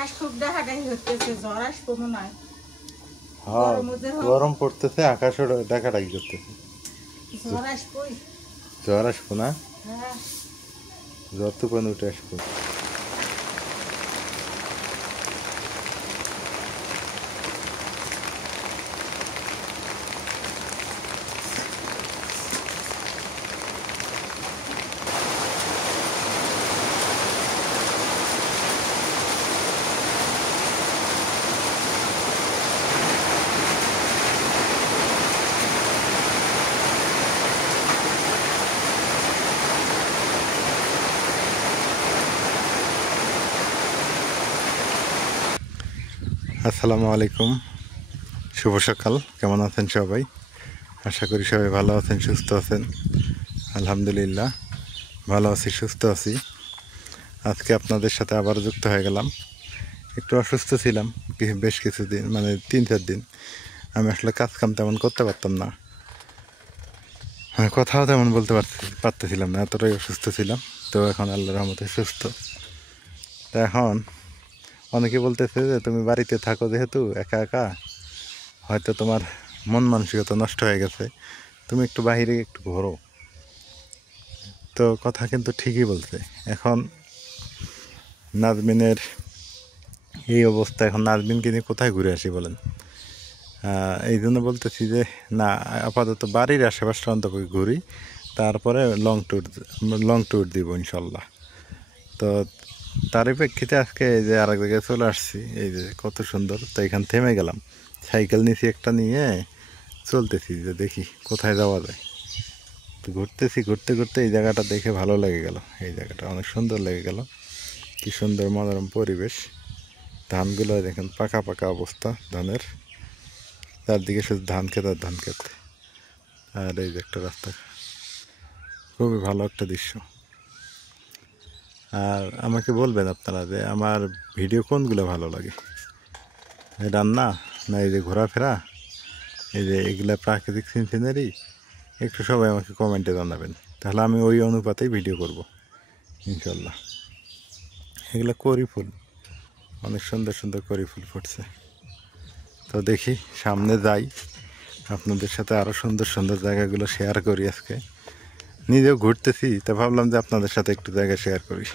আকাশ খুব দেখাটাই হচ্ছে, ঝড় আসবো মনে হয়। হ্যাঁ, গরম পড়তেছে, আকাশও দেখাটাই করতেছে। ঝড় আসবোই। জ্বর আসবো না? হ্যাঁ। জ্বর তো কোনো উঠে আসবো। আসসালামু আলাইকুম, শুভ সকাল। কেমন আছেন সবাই? আশা করি সবাই ভালো আছেন, সুস্থ আছেন। আলহামদুলিল্লাহ ভালো আছি, সুস্থ আছি। আজকে আপনাদের সাথে আবার যুক্ত হয়ে গেলাম। একটু অসুস্থ ছিলাম বেশ কিছুদিন, মানে 3-4 দিন। আমি আসলে কাজকাম তেমন করতে পারতাম না, কথাও তেমন বলতে পারতেছিলাম না, এতটাই অসুস্থ ছিলাম। তো এখন আল্লাহর রহমতে সুস্থ। তো এখন অনেকে বলতেছে যে তুমি বাড়িতে থাকো যেহেতু একা একা, হয়তো তোমার মন মানসিকতা নষ্ট হয়ে গেছে, তুমি একটু বাইরে একটু ঘোরো। তো কথা কিন্তু ঠিকই বলছে। এখন নাজমিনের এই অবস্থা, এখন নাজমিনকে নিয়ে কোথায় ঘুরে আসি বলেন? এই জন্য বলতেছি যে না, আপাতত বাড়ির আশেপাশটা অন্তত ঘুরি, তারপরে লং ট্যুর দিব ইনশাল্লাহ। তো তারই প্রেক্ষিতে আজকে এই যে আরেক জায়গায় চলে আসছি, এই যে কত সুন্দর। তো এখান থেমে গেলাম, সাইকেল নিয়েছি একটা, নিয়ে চলতেছি যে দেখি কোথায় যাওয়া যায়। তো ঘুরতেছি, ঘুরতে ঘুরতে এই জায়গাটা দেখে ভালো লেগে গেল। এই জায়গাটা অনেক সুন্দর লেগে গেল, কি সুন্দর মনোরম পরিবেশ। ধানগুলো দেখেন, পাকা পাকা অবস্থা ধানের, চারদিকে শুধু ধান ক্ষেত আর ধান ক্ষেত। আর এই যে একটা রাস্তা, খুবই ভালো একটা দৃশ্য। আর আমাকে বলবেন আপনারা যে আমার ভিডিও কোনগুলো ভালো লাগে, রান্না না এই যে ঘোরাফেরা, এই যে এগুলা প্রাকৃতিক সিনারি, একটু সবাই আমাকে কমেন্টে জানাবেন, তাহলে আমি ওই অনুপাতেই ভিডিও করব ইনশাল্লাহ। এগুলো করি ফুল, অনেক সুন্দর সুন্দর করি ফুল ফুটছে। তো দেখি সামনে যাই, আপনাদের সাথে আরও সুন্দর সুন্দর জায়গাগুলো শেয়ার করি। আজকে নিজেও ঘুরতেছি, তা ভাবলাম যে আপনাদের সাথে একটু জায়গা শেয়ার করি।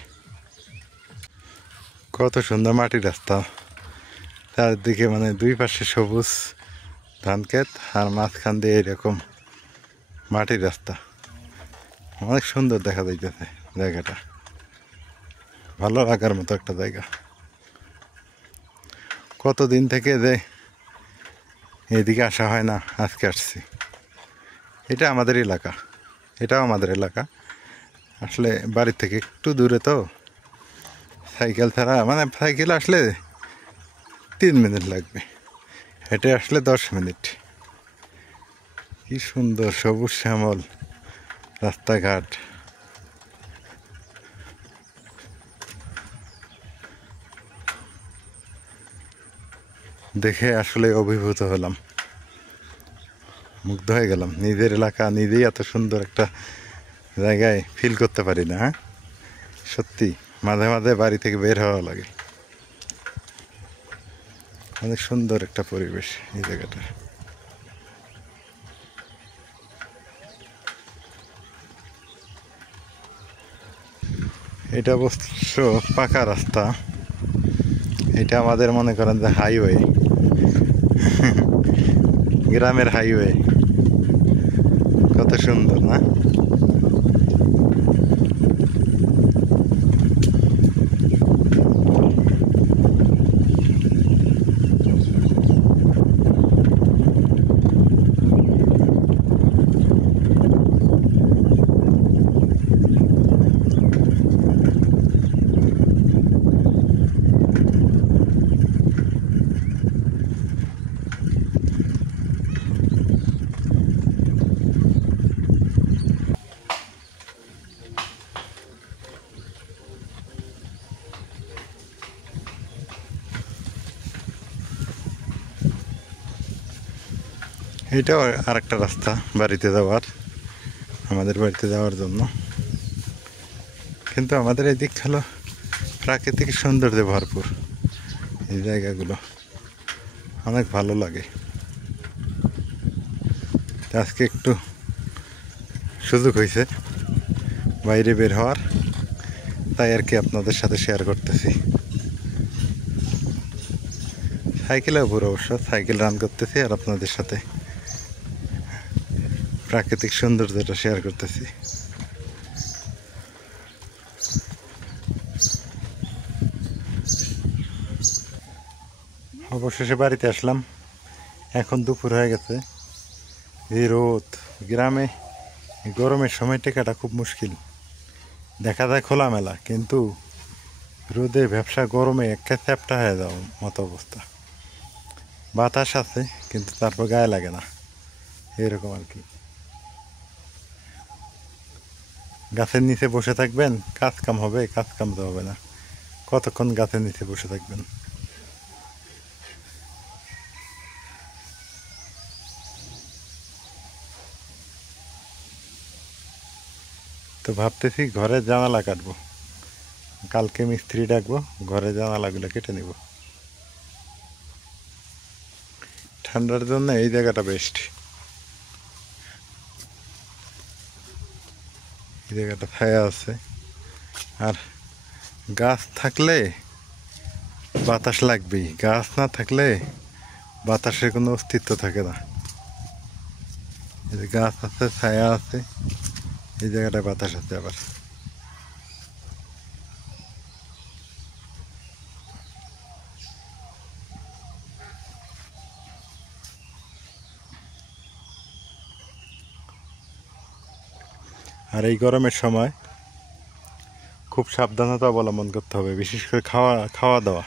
কত সুন্দর মাটির রাস্তা, চারদিকে মানে দুই পাশে সবুজ ধান ক্ষেত, আর মাঝখান দিয়ে এরকম মাটির রাস্তা। অনেক সুন্দর দেখা যাইতেছে জায়গাটা, ভালো লাগার মতো একটা জায়গা। কতদিন থেকে যে এদিকে আসা হয় না, আজকে আসছি। এটা আমাদের এলাকা, এটাও আমাদের এলাকা। আসলে বাড়ির থেকে একটু দূরে, তো সাইকেল ছাড়া, মানে সাইকেল আসলে 3 মিনিট লাগবে, হেঁটে আসলে 10 মিনিট। কি সুন্দর সবুজ শ্যামল রাস্তাঘাট। দেখে আসলে অভিভূত হলাম, মুগ্ধ হয়ে গেলাম। নিজের এলাকা নিজেই এত সুন্দর একটা জায়গায় ফিল করতে পারি না। হ্যাঁ, সত্যি মাঝে মাঝে বাড়ি থেকে বের হওয়া লাগে। অনেক সুন্দর একটা পরিবেশ এই জায়গাটা। এটা অবশ্য পাকা রাস্তা, এটা আমাদের মনে করেন যে হাইওয়ে, গ্রামের হাইওয়ে। কত সুন্দর না? এটাও আরেকটা রাস্তা বাড়িতে যাওয়ার, আমাদের বাড়িতে যাওয়ার জন্য। কিন্তু আমাদের এই দিক হলো প্রাকৃতিক সৌন্দর্যে ভরপুর, এই জায়গাগুলো অনেক ভালো লাগে। আজকে একটু সুযোগ হয়েছে বাইরে বের হওয়ার, তাই আর কি আপনাদের সাথে শেয়ার করতেছি। সাইকেলে উপর অবশ্য সাইকেল রান করতেছি আর আপনাদের সাথে প্রাকৃতিক সৌন্দর্যটা শেয়ার করতেছি। অবশেষে বাড়িতে আসলাম, এখন দুপুর হয়ে গেছে। এই রোদ, গ্রামে গরমের সময় টেকাটা খুব মুশকিল। দেখা যায় খোলামেলা, কিন্তু রোদে ব্যবসা গরমে একটা চ্যাপটা হয়ে যাওয়ার মতো অবস্থা। বাতাস আছে কিন্তু তারপর গায়ে লাগে না, এরকম আর কি। গাছের নিচে বসে থাকবেন, কাজ কাম হবে, কাজ কাম তো হবে না। কতক্ষণ গাছের নিচে বসে থাকবেন? তো ভাবতেছি ঘরে জানালা কাটবো, কালকে মিস্ত্রি ডাকবো, ঘরে জানালাগুলো কেটে নিব। ঠান্ডার জন্য এই জায়গাটা বেস্ট। এই জায়গাটা ছায়া আছে, আর গাছ থাকলে বাতাস লাগবেই, গাছ না থাকলে বাতাসের কোনো অস্তিত্ব থাকে না। এই যে গাছ আছে, ছায়া আছে, এই জায়গাটায় বাতাস আছে আবার। আর এই গরমের সময় খুব সাবধানতা অবলম্বন করতে হবে, বিশেষ করে খাওয়া দাওয়া।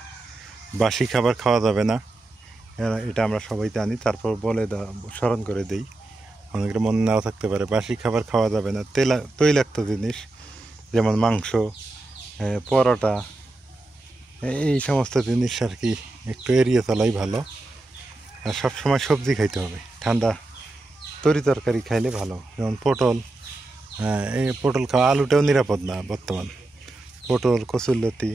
বাসি খাবার খাওয়া যাবে না, এটা আমরা সবাই জানি, তারপর বলে স্মরণ করে দেই, অনেকের মনে নাও থাকতে পারে। বাসি খাবার খাওয়া যাবে না, তৈলাক্ত জিনিস যেমন মাংস, পরোটা, এই সমস্ত জিনিস আর কি একটু এড়িয়ে চলাই ভালো। আর সবসময় সবজি খাইতে হবে, ঠান্ডা তরি তরকারি খাইলে ভালো, যেমন পটল। এই পটল খাওয়া, আলুটাও নিরাপদ না বর্তমান। পটল, কচুরলতি,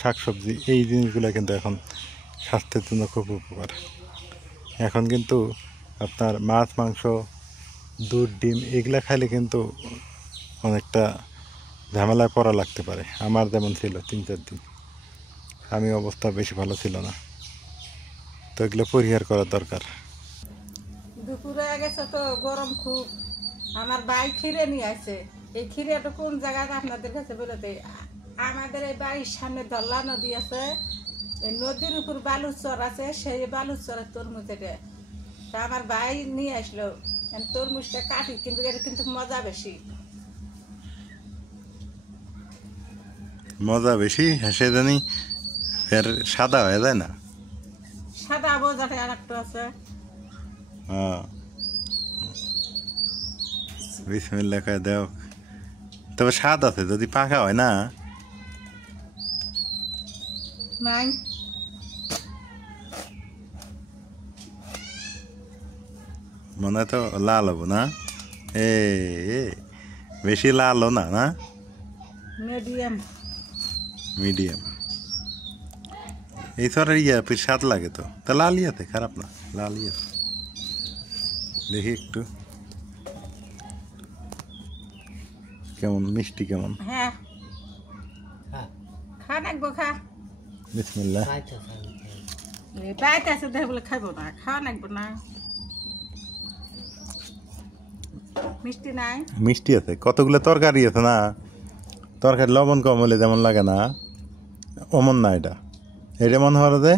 শাকসবজি, এই জিনিসগুলো কিন্তু এখন স্বাস্থ্যের জন্য খুব উপকার। এখন কিন্তু আপনার মাছ, মাংস, দুধ, ডিম এগুলা খাইলে কিন্তু অনেকটা ঝামেলায় পড়া লাগতে পারে। আমার যেমন ছিল 3-4 দিন, আমি অবস্থা বেশি ভালো ছিল না, তো এগুলো পরিহার করা দরকার। দুপুরে হয়ে গেছে তো গরম খুব। আমার ভাই খিরে নিয়ে আসে। এই খিরেটা কোন জায়গায় আপনাদের কাছে বলে দেয়। আমাদের এই বাড়ির সামনে ধল্লা নদী আছে, এই নদীর উপর বালুচর আছে, সেই বালুচরের তরমুজ এটা। তা আমার ভাই নিয়ে আসলো, তরমুজটা কাটি, কিন্তু এটা কিন্তু মজা বেশি। মজা বেশি, হেসে জানি ফের সাদা হয়ে যায় না? সাদা বোঝাটা আর একটা আছে। হ্যাঁ, বিসমিল্লাহ কয়ে দেও। তবে স্বাদ আছে যদি পাকা হয় না। নাই মনে হয় তো লাল হবো না? এ বেশি লালও না, না মিডিয়াম। মিডিয়াম। এই ধরের ইয়া স্বাদ লাগে তো, তা লাল ইয়াতে খারাপ না, লাল ইয়া। দেখি একটু কেমন মিষ্টি, কেমন? হ্যাঁ, খা নাকবো, খা। বিসমিল্লাহ। বাইতে আছে দেখ বলে খাইবো না, খাওয়া নাকবো না। মিষ্টি নাই? মিষ্টি আছে, কতগুলো তরকারি আছে না, তরকারি লবণ কম হলে যেমন লাগে না, অমন না এটা। এটা মনে হয় যে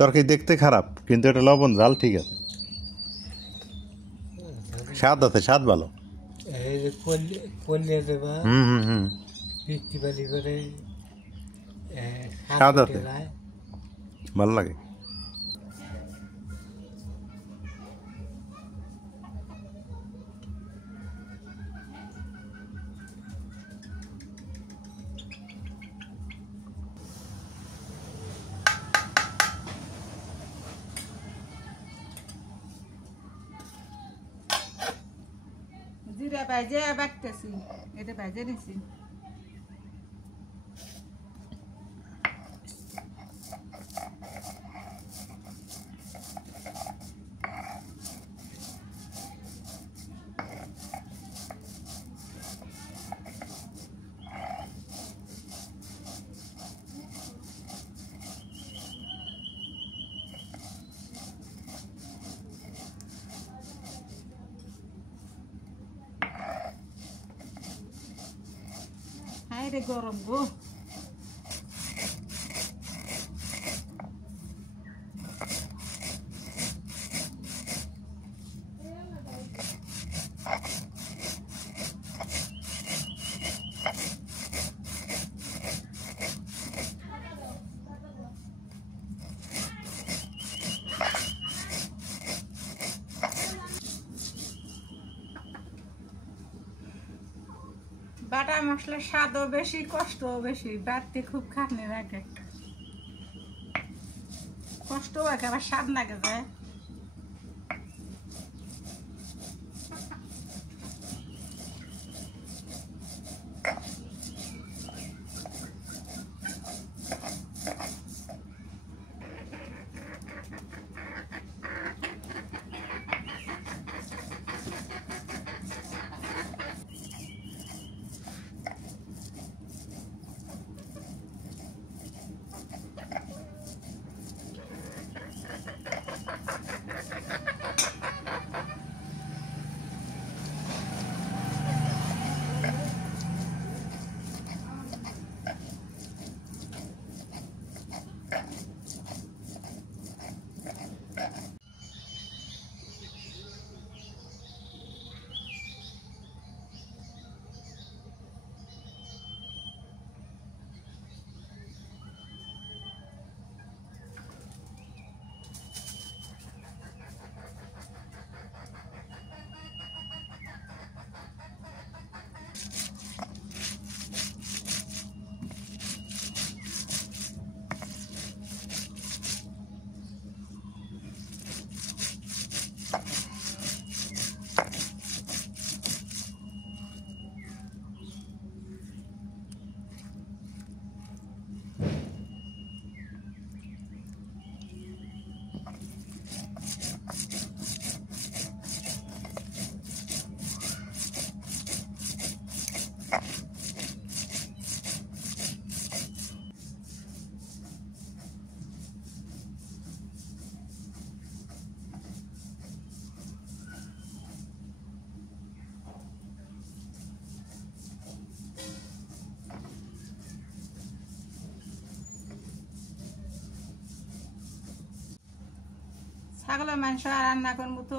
তরকারি দেখতে খারাপ, কিন্তু এটা লবণ ঝাল ঠিক আছে, স্বাদ আছে, স্বাদ ভালো। হুম হুম হুম, স্বাদ আছে, ভালো লাগে। জিরা ভাজে বাটতেছি, এটা ভাজে নিছি। বাইরে গরম গো। বাটা মশলার স্বাদও বেশি, কষ্টও বেশি, বাড়তে খুব খাটনি লাগে, কষ্টও লাগে, আবার স্বাদ লাগে যায়। ছাগলের মাংস রান্না করবো তো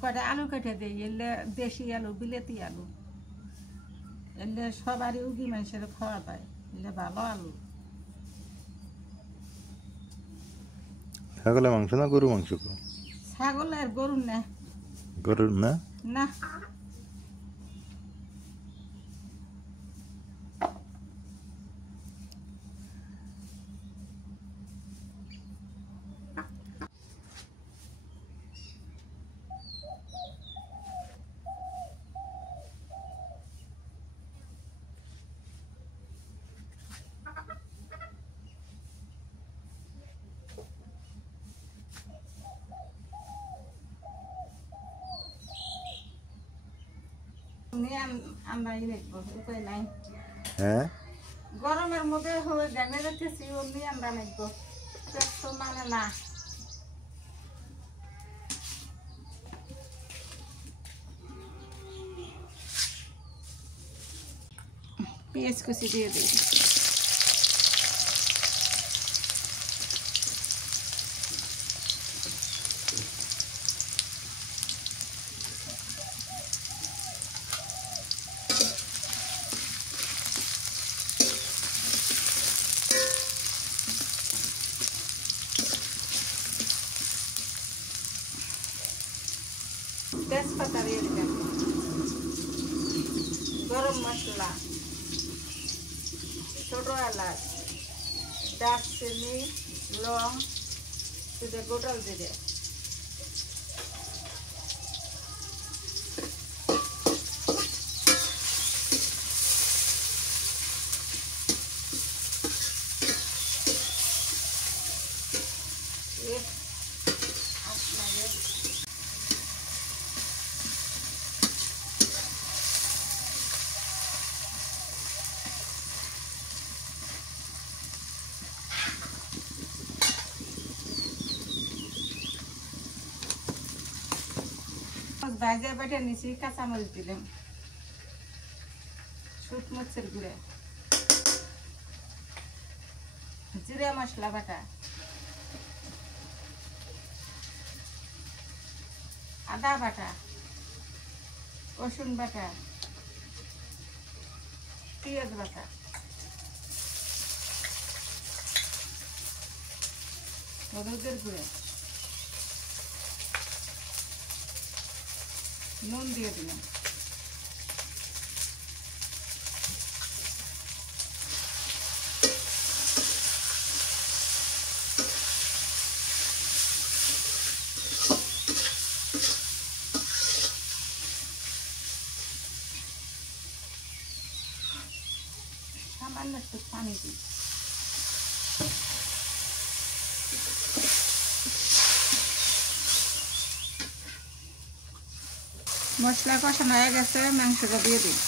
কয়টা আলু কেটে দিই, এলে দেশি আলু, বিলেতি আলু, এলে সবারই উগি মানুষের খাওয়া যায়, এলে ভালো আলু। ছাগলের মাংস না গরু মাংস? ছাগলের, গরুর না। গরুর না? না। উপায় নাই, হ্যাঁ, গরমের মধ্যে হয়ে গানে রেখেছি, অমনি আমরা নাকবো, তো মানে না। পেঁয়াজ কুচি দিয়ে দিই। তেজপাতা দিয়ে দিলাম, গরম মশলা, ছোট এলাচ, দারচিনি, লং, সেটা গোটাল জিরে, ভাজা বেটে নিচে কাঁচামরিচ দিলাম, শুট মরিচের গুঁড়া, জিরা মশলা বাটা, আদা বাটা, রসুন বাটা, পেঁয়াজ বাটা, হলুদের গুঁড়ো, নুন দিয়ে দিলাম। সামান্য একটু পানি দিই। মশলা কষানো হয়ে গেছে, মাংসটা দিয়ে দিই।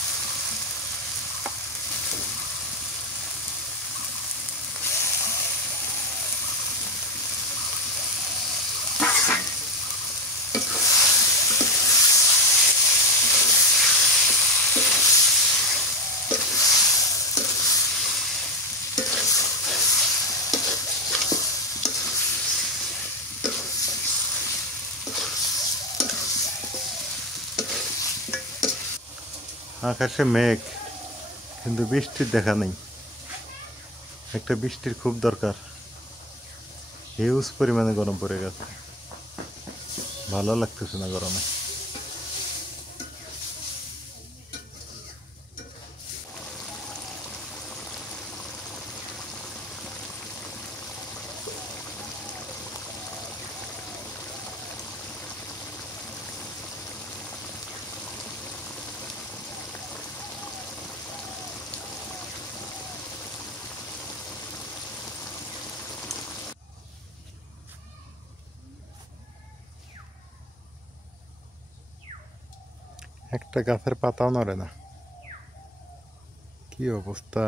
আকাশে মেঘ, কিন্তু বৃষ্টির দেখা নেই। একটা বৃষ্টির খুব দরকার। হিউজ পরিমাণে গরম পড়ে গেছে, ভালো লাগতেছে না গরমে। একটা গাছের পাতাও নড়ে না, কি অবস্থা!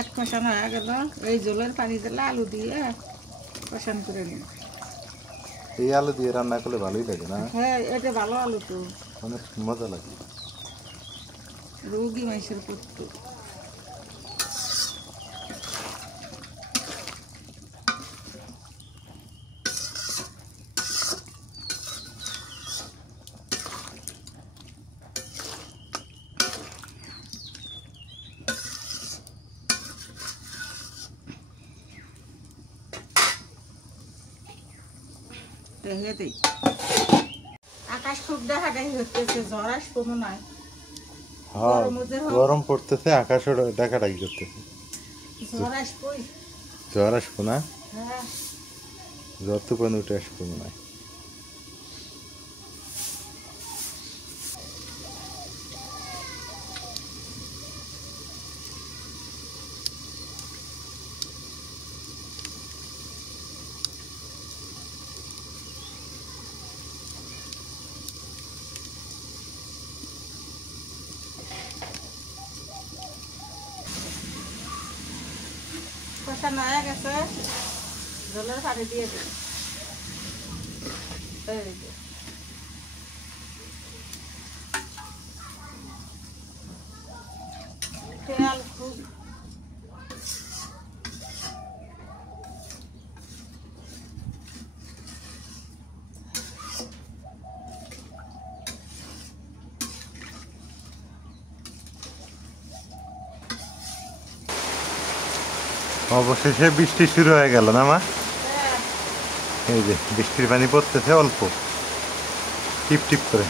এক কষানো হয়ে গেল, এই জলের পানি দিলে আলু দিয়ে কষান করে নিন। এই আলু দিয়ে রান্না করলে ভালোই লাগে না? হ্যাঁ, এটা ভালো আলু তো, অনেক মজা লাগে। রোগী মানুষের করতো। দেখে দিই, আকাশ খুব দেখাদেখি হচ্ছে, ঝড় আসবো মনে হয়। হ্যাঁ, গরম পড়তেছে, আকাশও ডাকাডাকি করতেছে। ঝড় আসবোই। জ্বর আসবো না? হ্যাঁ, জ্বর তো কোনো উঠে আসবো মনে হয়। কষানো হয়ে গেছে, জলের পানি দিয়ে দিই। এই যে। তেল খুব অবশেষে বৃষ্টি শুরু হয়ে গেল না মা? হ্যাঁ, এই যে বৃষ্টির পানি পড়তেছে অল্প, টিপ টিপ করে।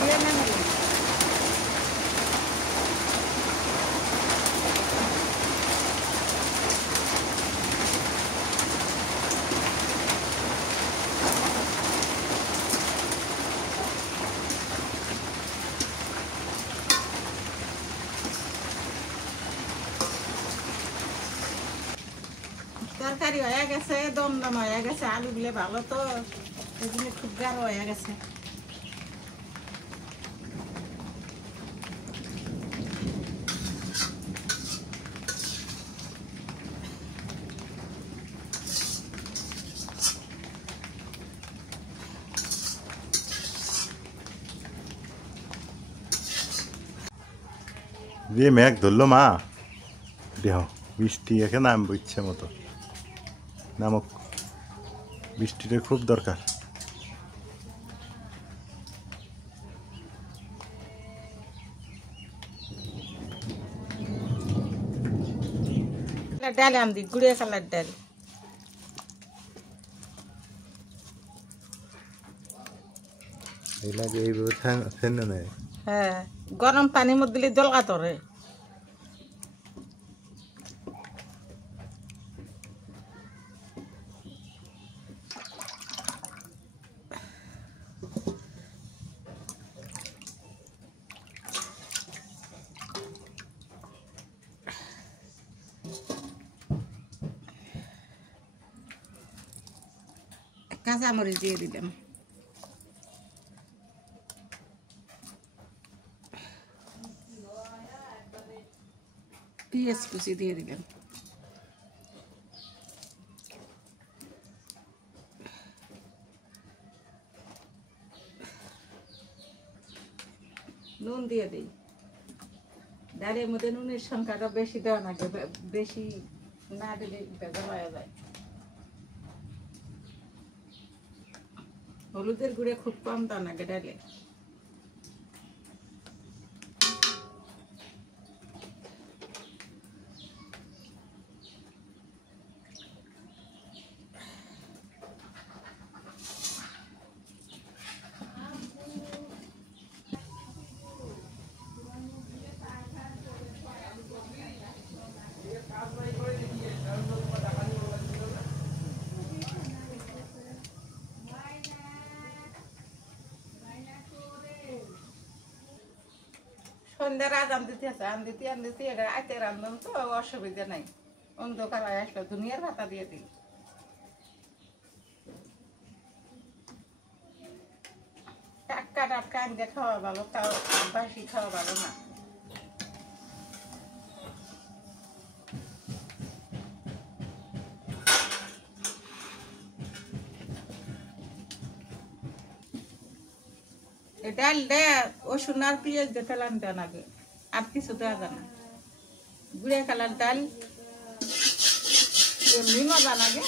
দিয়ে নামে তরকারি হয়ে গেছে, দমদম হয়ে গেছে, আলুগুলো ভালো তো এগুলো খুব গাঢ় হয়ে গেছে। যে মেঘ ধরলো মা, দেহ বৃষ্টি এখানে নামবো ইচ্ছে মতো, নামক, বৃষ্টিটা খুব দরকার। ডাল আনদি গুড়িয়া কালার ডাল। এইভাবে ফেলে নেয়। হ্যাঁ, গরম পানির মধ্যে দিলে দলকা তরে। কাঁচামরিচ দিয়ে দিলাম, পেঁয়াজ কুচি দিয়ে দিলাম, নুন দিয়ে দিই। ডালের মধ্যে নুনের সংখ্যাটা বেশি দেওয়া লাগে, বেশি না দিলে বেজার হয়ে যায়। হলুদের গুঁড়ে খুব কম দেওয়া লাগে ডালে। সন্ধ্যার আজান দিতে আছে, আনদিতে এটা আইতে রান্ধন তো অসুবিধা নাই। অন্ধকার হয়ে আসলো, দুনিয়ার ভাতা দিয়ে দিই। টাটকা টাটকা আনতে খাওয়া ভালো, তাও বাসি খাওয়া ভালো না। ডাল দেয় রসুন আর পেঁয়াজ দিয়ে ফেলান দেন আগে, আর কিছু দেওয়া যায় না। গুঁড়ে কালার ডাল এমনি মজা লাগে।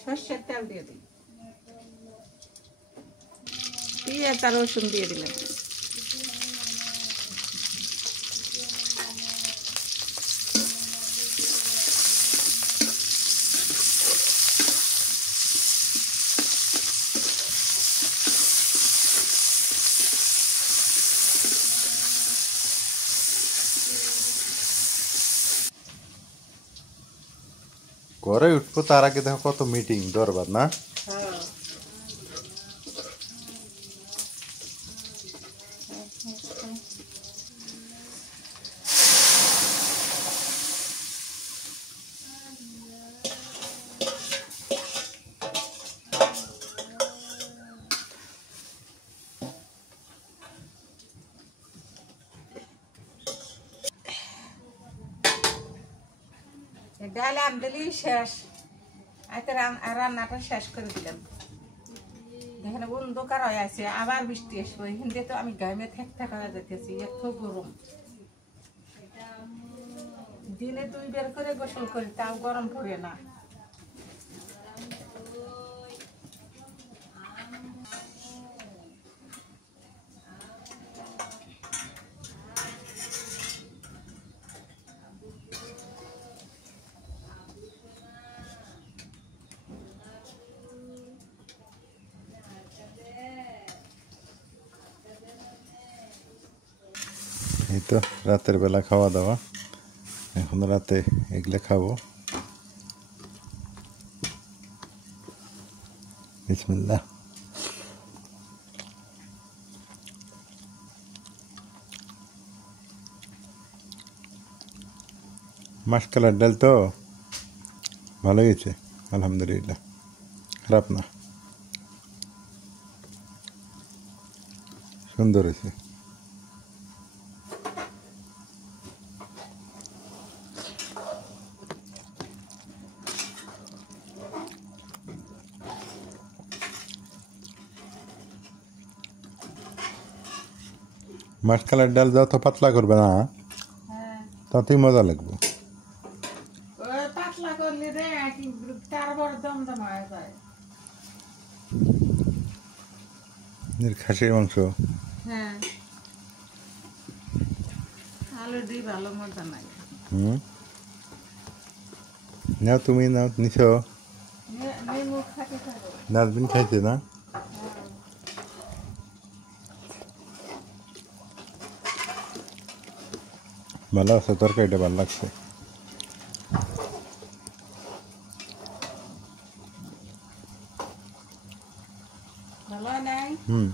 সর্ষের তেল দিয়ে দিই, পেঁয়াজ আর রসুন দিয়ে দিলাম। ঘরে উঠবো তার আগে দেখো কত মিটিং দরবার না। হ্যাঁ, ডাল আমদালি শেষ, আইতে রান্নাটা শেষ করে দিলাম। এখানে অন্ধকার হয়ে আছে, আবার বৃষ্টি আসবো। হিন্দে তো আমি গায়ে থাকা হয়ে যেতেছি, এত গরম। দিনে 2 বের করে গোসল করি, তাও গরম পড়ে না। এই তো রাতের বেলা খাওয়া দাওয়া, এখন রাতে এগুলো খাবো। বিসমিল্লাহ। মাসকালার ডাল তো ভালো হয়েছে, আলহামদুলিল্লাহ, খারাপ না, সুন্দর হয়েছে। মাসকালার ডাল যত পাতলা করবে না হ্যাঁ ততই মজা লাগবে। ওই পাতলা করলে রে তারপর দমদম হয়ে যায়। খাসির মাংস হ্যাঁ আলু দিয়ে ভালো মজা লাগে। নাও, তুমি নাও, নিছো? নেমু খাতে থাকো। নাজবিন খাইছে না? ভালো আছে, তরকারিটা ভালো লাগছে। ভালো নাই? হুম।